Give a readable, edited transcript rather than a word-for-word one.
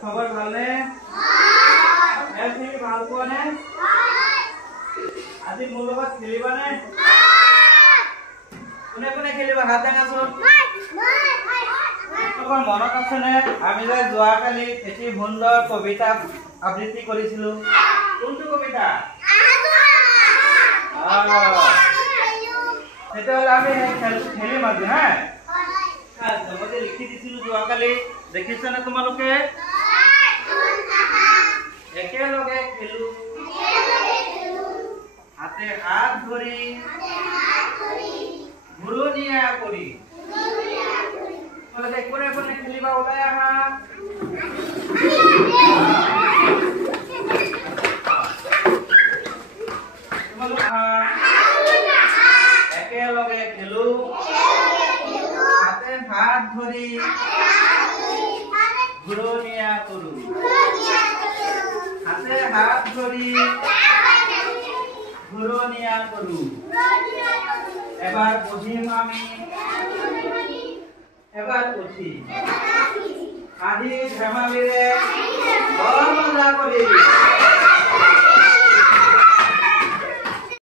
খবৰ ভালনে? খেলি ভাল পোৱা নে? আজি মোৰ লগত খেলিবানে? কোনে কোনে খেলিবা হাত দাঙাচোন। তোমাৰ মনত আছেনে আমি যে যোৱাকালি এটি সুন্দৰ কবিতা আবৃত্তি কৰিছিলো? কোনটো কবিতা? তেতিয়াহ'লে আমি খেলটো খেলিম আজি। হা মই লিখি দিছিলো যোৱাকালি, দেখিছানে তোমালোকে? একেলগে খেলো, হাতে হাত ধৰি, ঘূৰণীয়া কৰি। তোমালোকে কোনে কোনে খেলিবা ওলাই আহা। তোমালোকে একেলগে খেলো, হাতে হাত ধৰি, ঘূৰণীয়া কৰো। হাতে হাত ধৰি, ঘূৰণীয়া কৰো। এবাৰ বহিম আমি, এবাৰ উঠি, হাঁহি ধেমালিৰে বৰ মজা কৰি।